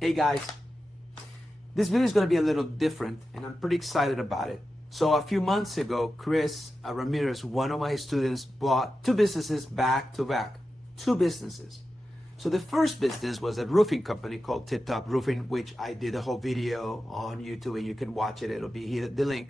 Hey guys, this video is going to be a little different and I'm pretty excited about it. So a few months ago, Chris Ramirez, one of my students, bought two businesses back to back. Two businesses. So the first business was a roofing company called Tip Top Roofing, which I did a whole video on YouTube and you can watch it. It'll be here, the link.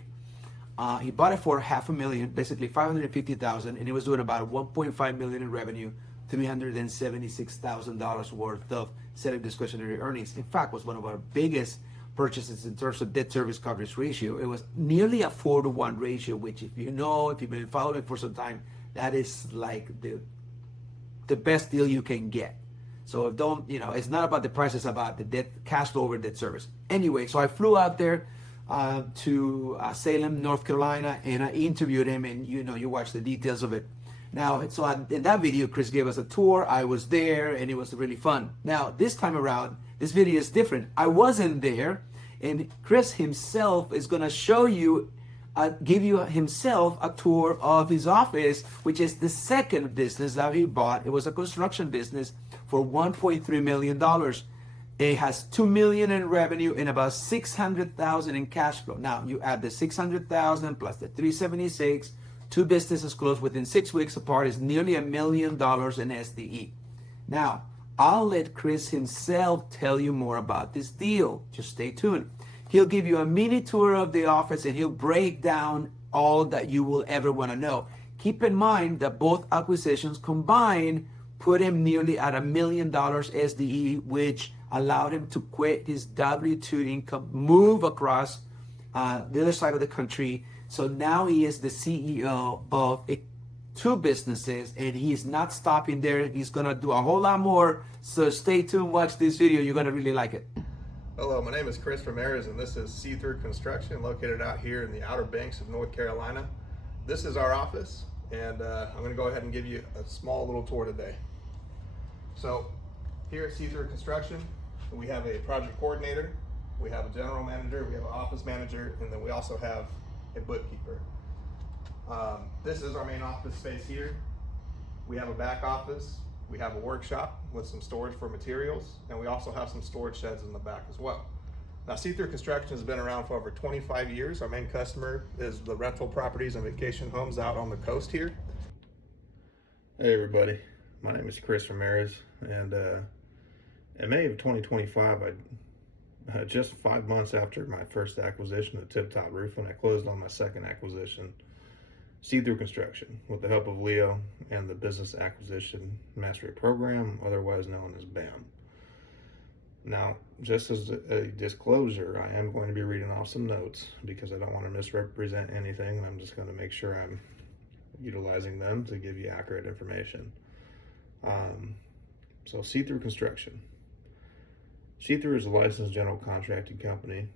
He bought it for $500,000, basically $550,000, and he was doing about $1.5 million in revenue, $376,000 worth of selling discretionary earnings. In fact, was one of our biggest purchases in terms of debt service coverage ratio. It was nearly a 4-to-1 ratio, which if you've been following for some time, that is like the best deal you can get. So don't, it's not about the price, it's about the debt, cash flow over debt service. Anyway, so I flew out there to Salem, North Carolina, and I interviewed him, and you watch the details of it. Now, in that video, Chris gave us a tour. I was there, and it was really fun. Now, this time around, this video is different. I wasn't there, and Chris himself is going to show you, give you himself a tour of his office, which is the second business that he bought. It was a construction business for $1.3 million. It has $2 million in revenue and about $600,000 in cash flow. Now you add the $600,000 plus the $376,000. Two businesses closed within 6 weeks apart is nearly $1 million in SDE. Now I'll let Chris himself tell you more about this deal. Just stay tuned. He'll give you a mini tour of the office and he'll break down all that you will ever want to know. Keep in mind that both acquisitions combined put him nearly at $1 million SDE, which allowed him to quit his W-2 income, move across the other side of the country. So now he is the CEO of two businesses, and he's not stopping there. He's gonna do a whole lot more. So stay tuned, watch this video. You're gonna really like it. Hello, my name is Chris Ramirez, and this is Sea Thru Construction, located out here in the Outer Banks of North Carolina. This is our office, and I'm gonna go ahead and give you a small little tour today. So here at Sea Thru Construction, we have a project coordinator, we have a general manager, we have an office manager, and then we also have a bookkeeper. This is our main office space here. We have a back office, we have a workshop with some storage for materials, and we also have some storage sheds in the back as well. Now, Sea Thru Construction has been around for over 25 years. Our main customer is the rental properties and vacation homes out on the coast here. Hey everybody, my name is Chris Ramirez, and in May of 2025, just 5 months after my first acquisition of Tip Top Roofing, I closed on my second acquisition, Sea Thru Construction, with the help of Leo and the Business Acquisition Mastery Program, otherwise known as BAM. Now, just as a disclosure, I am going to be reading off some notes because I don't want to misrepresent anything, and I'm just going to make sure I'm utilizing them to give you accurate information. So Sea Thru Construction. Sea Thru is a licensed general contracting company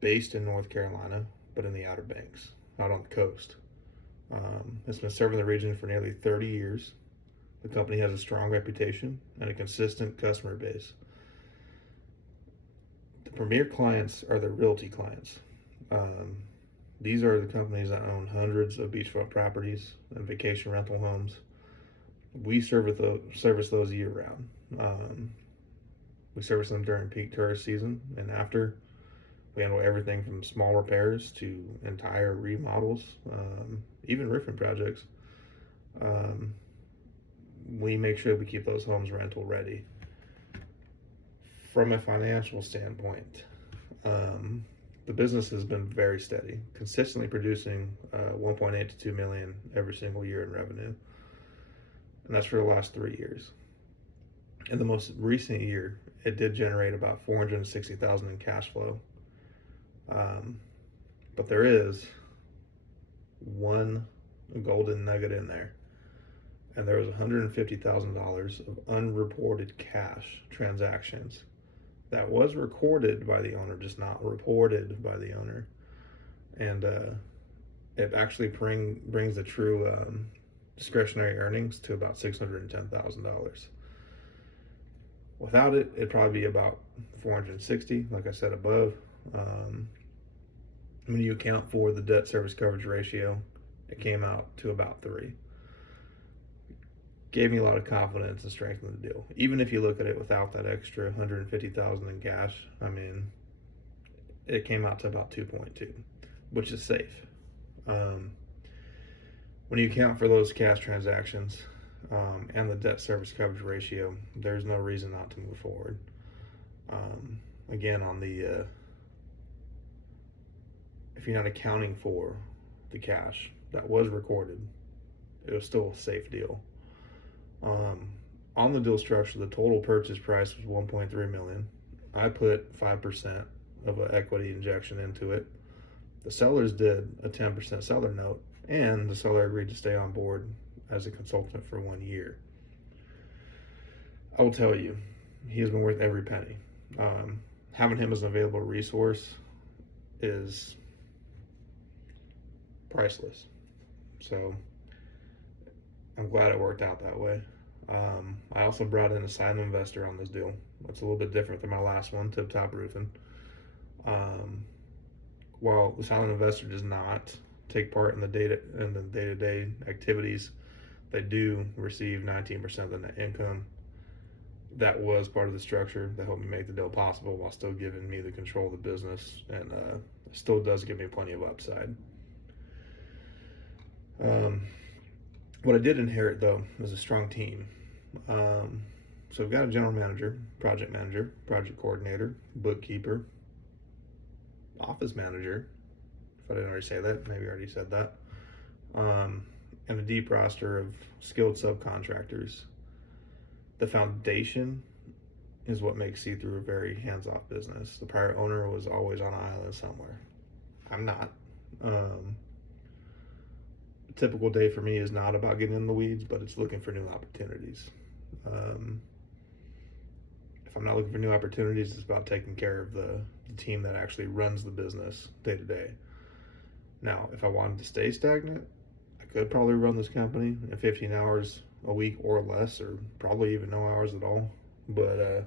based in North Carolina, but in the Outer Banks, out on the coast. It's been serving the region for nearly 30 years. The company has a strong reputation and a consistent customer base. The premier clients are the realty clients. These are the companies that own hundreds of beachfront properties and vacation rental homes. We service those year round. We service them during peak tourist season and after. We handle everything from small repairs to entire remodels, even roofing projects. We make sure we keep those homes rental ready. From a financial standpoint, the business has been very steady, consistently producing 1.8 to 2 million every single year in revenue. And that's for the last 3 years. In the most recent year, it did generate about $460,000 in cash flow. But there is one golden nugget in there, and there was $150,000 of unreported cash transactions that was recorded by the owner, just not reported by the owner. And it actually brings the true discretionary earnings to about $610,000. Without it, it'd probably be about 460, like I said above. When you account for the debt service coverage ratio, it came out to about 3. gave me a lot of confidence and strengthened the deal. Even if you look at it without that extra $150,000 in cash, I mean, it came out to about 2.2, which is safe. When you account for those cash transactions and the debt service coverage ratio, there's no reason not to move forward. Again, on the if you're not accounting for the cash that was recorded, it was still a safe deal. On the deal structure, the total purchase price was $1.3 million. I put 5% of an equity injection into it. The sellers did a 10% seller note, and the seller agreed to stay on board as a consultant for 1 year. I will tell you, he has been worth every penny. Having him as an available resource is priceless. So I'm glad it worked out that way. I also brought in a silent investor on this deal. That's a little bit different than my last one, Tip Top Roofing. While the silent investor does not take part in the day-to-day activities, they do receive 19% of the net income. That was part of the structure that helped me make the deal possible while still giving me the control of the business, and still does give me plenty of upside. What I did inherit, though, is a strong team. So we've got a general manager, project coordinator, bookkeeper, office manager. If I didn't already say that, maybe I already said that. And a deep roster of skilled subcontractors. The foundation is what makes Sea Thru a very hands-off business. The prior owner was always on an island somewhere. I'm not. A typical day for me is not about getting in the weeds, but it's looking for new opportunities. If I'm not looking for new opportunities, it's about taking care of the team that actually runs the business day to day. Now, if I wanted to stay stagnant, I could probably run this company in 15 hours a week or less, or probably even no hours at all. But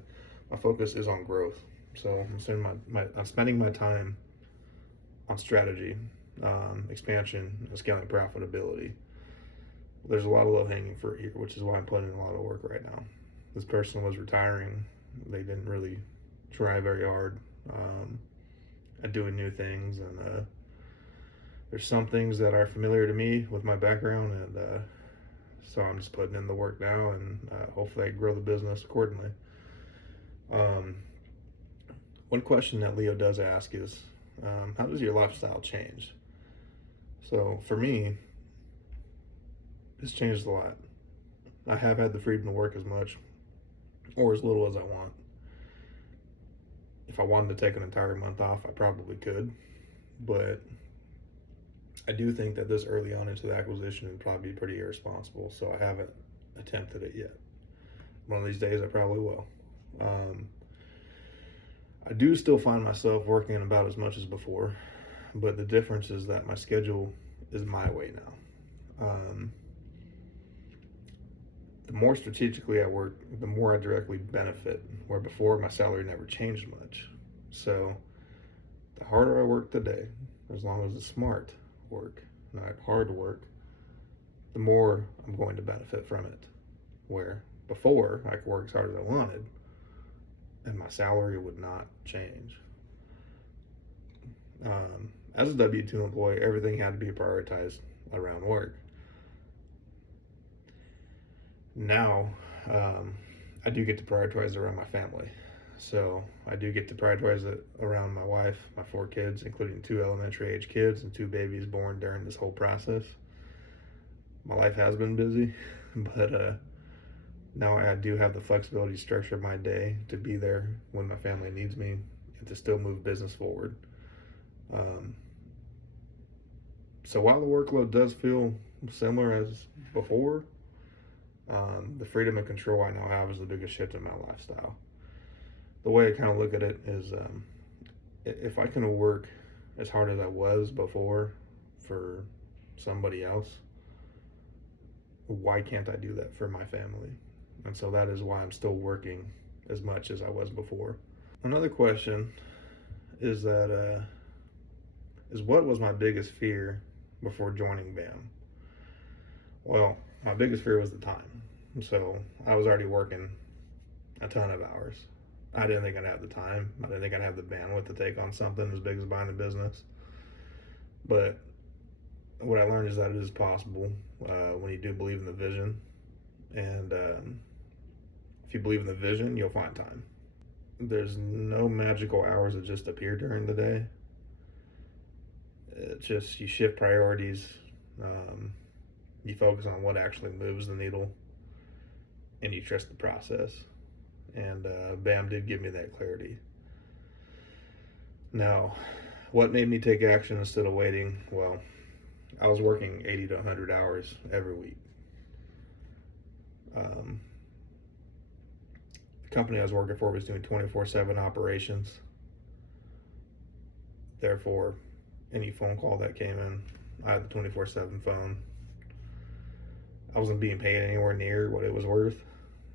my focus is on growth. So I'm spending my time on strategy, expansion, and scaling profitability. There's a lot of low-hanging fruit here, which is why I'm putting in a lot of work right now. This person was retiring. They didn't really try very hard at doing new things, and there's some things that are familiar to me with my background, and so I'm just putting in the work now, and hopefully I can grow the business accordingly. One question that Leo does ask is, how does your lifestyle change? So for me, it's changed a lot. I have had the freedom to work as much or as little as I want. If I wanted to take an entire month off, I probably could, but I do think that this early on into the acquisition would probably be pretty irresponsible, so I haven't attempted it yet. One of these days I probably will. I do still find myself working about as much as before, but the difference is that my schedule is my way now. The more strategically I work, the more I directly benefit, where before my salary never changed much. So the harder I work today, as long as it's smart work, not hard work, the more I'm going to benefit from it. Where before I could work as hard as I wanted and my salary would not change. As a W-2 employee, everything had to be prioritized around work. Now, I do get to prioritize around my family. So I do get to prioritize it around my wife, my 4 kids, including 2 elementary age kids and 2 babies born during this whole process. My life has been busy, but now I do have the flexibility to structure my day to be there when my family needs me and to still move business forward. So while the workload does feel similar as before, the freedom and control I now have is the biggest shift in my lifestyle. The way I kind of look at it is, if I can work as hard as I was before for somebody else, why can't I do that for my family? And so that is why I'm still working as much as I was before. Another question is that, what was my biggest fear before joining BAM? Well, my biggest fear was the time. So I was already working a ton of hours. I didn't think I'd have the time. I didn't think I'd have the bandwidth to take on something as big as buying a business. But what I learned is that it is possible when you do believe in the vision. And if you believe in the vision, you'll find time. There's no magical hours that just appear during the day. It's just you shift priorities. You focus on what actually moves the needle, and you trust the process. And BAM did give me that clarity. Now, what made me take action instead of waiting? Well, I was working 80 to 100 hours every week. The company I was working for was doing 24/7 operations. Therefore, any phone call that came in, I had the 24/7 phone. I wasn't being paid anywhere near what it was worth.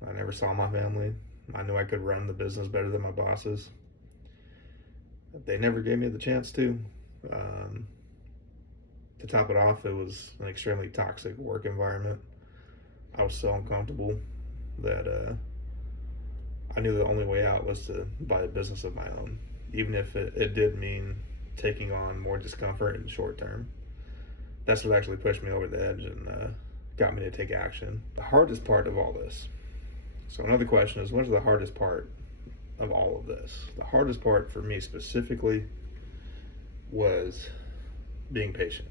I never saw my family. I knew I could run the business better than my bosses. They never gave me the chance to. To top it off, it was an extremely toxic work environment. I was so uncomfortable that I knew the only way out was to buy a business of my own, even if it did mean taking on more discomfort in the short term. That's what actually pushed me over the edge and got me to take action. The hardest part of all this. So another question is, what's the hardest part of all of this? The hardest part for me specifically was being patient,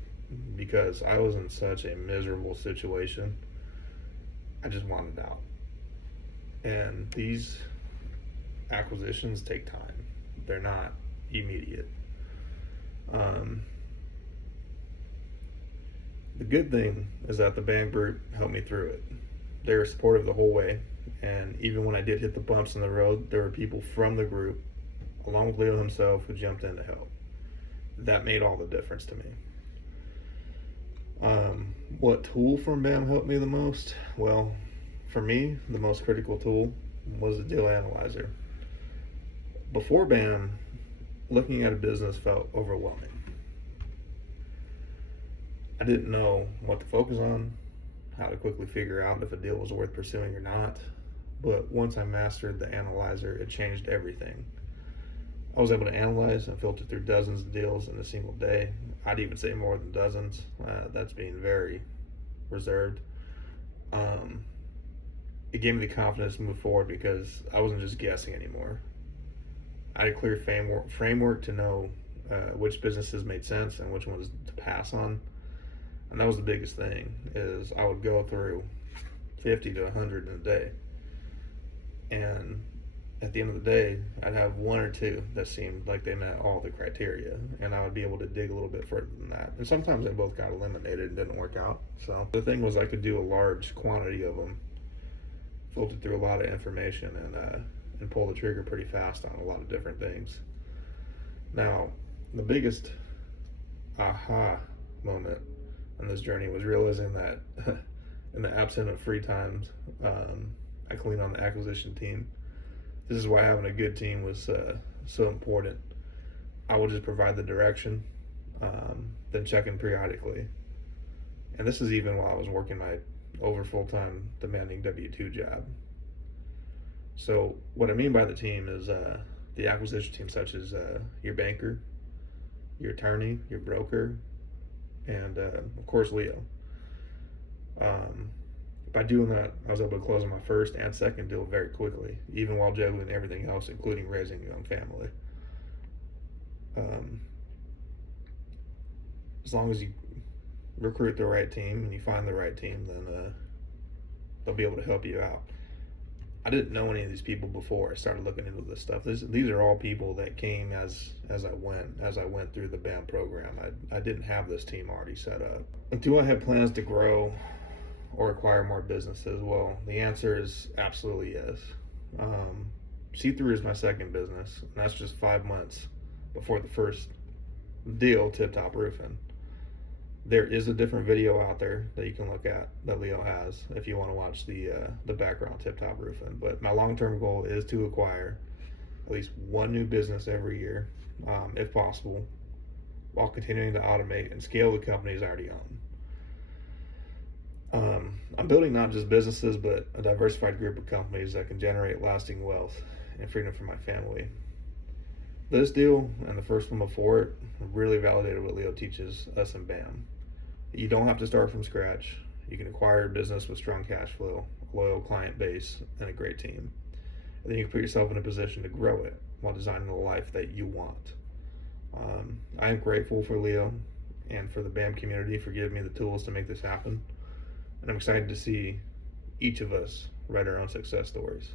because I was in such a miserable situation. I just wanted out. And these acquisitions take time. They're not immediate. The good thing is that the BAM group helped me through it. They were supportive the whole way. And even when I did hit the bumps in the road, there were people from the group, along with Leo himself, who jumped in to help. That made all the difference to me. What tool from BAM helped me the most? Well, for me, the most critical tool was the deal analyzer. Before BAM, looking at a business felt overwhelming. I didn't know what to focus on, how to quickly figure out if a deal was worth pursuing or not. But once I mastered the analyzer, it changed everything. I was able to analyze and filter through dozens of deals in a single day. I'd even say more than dozens. That's being very reserved. It gave me the confidence to move forward because I wasn't just guessing anymore. I had a clear framework to know which businesses made sense and which ones to pass on. And that was the biggest thing, is I would go through 50 to 100 in a day. And at the end of the day, I'd have one or two that seemed like they met all the criteria, and I would be able to dig a little bit further than that. And sometimes they both got eliminated and didn't work out. So the thing was, I could do a large quantity of them, filter through a lot of information, and pull the trigger pretty fast on a lot of different things. Now, the biggest aha moment on this journey was realizing that in the absence of free times, I can lean on the acquisition team. This is why having a good team was so important. I would just provide the direction, then check in periodically. And this is even while I was working my over full-time demanding W-2 job. So what I mean by the team is the acquisition team, such as your banker, your attorney, your broker, and of course Leo. By doing that, I was able to close on my first and second deal very quickly, even while juggling everything else, including raising a young family. As long as you recruit the right team and you find the right team, then they'll be able to help you out. I didn't know any of these people before I started looking into this stuff. These are all people that came as I went through the BAM program. I didn't have this team already set up. Do I have plans to grow or acquire more businesses? Well, the answer is absolutely yes. Sea Thru is my second business, and that's just 5 months before the first deal, Tip Top Roofing. There is a different video out there that you can look at that Leo has if you want to watch the background Tip Top Roofing. But my long-term goal is to acquire at least one new business every year, if possible, while continuing to automate and scale the companies I already own. I'm building not just businesses, but a diversified group of companies that can generate lasting wealth and freedom for my family. This deal and the first one before it really validated what Leo teaches us in BAM. You don't have to start from scratch. You can acquire a business with strong cash flow, a loyal client base, and a great team. And then you can put yourself in a position to grow it while designing the life that you want. I am grateful for Leo and for the BAM community for giving me the tools to make this happen. And I'm excited to see each of us write our own success stories.